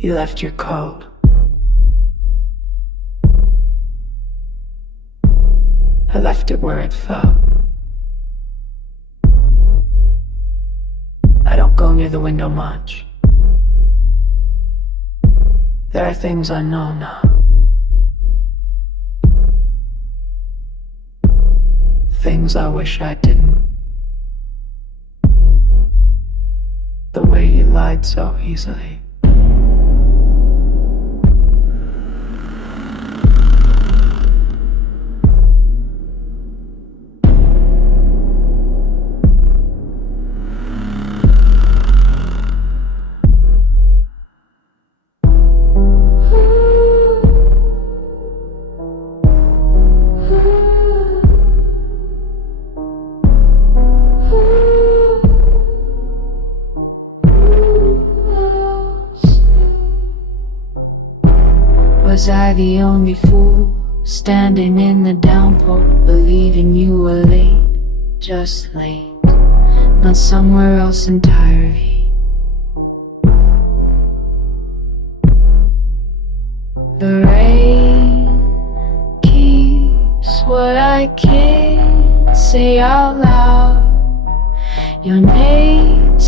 You left your coat. I left it where it fell. I don't go near the window much. There are things I know now. Things I wish I didn't. The way you lied so easily. Was I the only fool standing in the downpour, believing you were late, just late, not somewhere else entirely? The rain keeps what I can't say out loud. Your native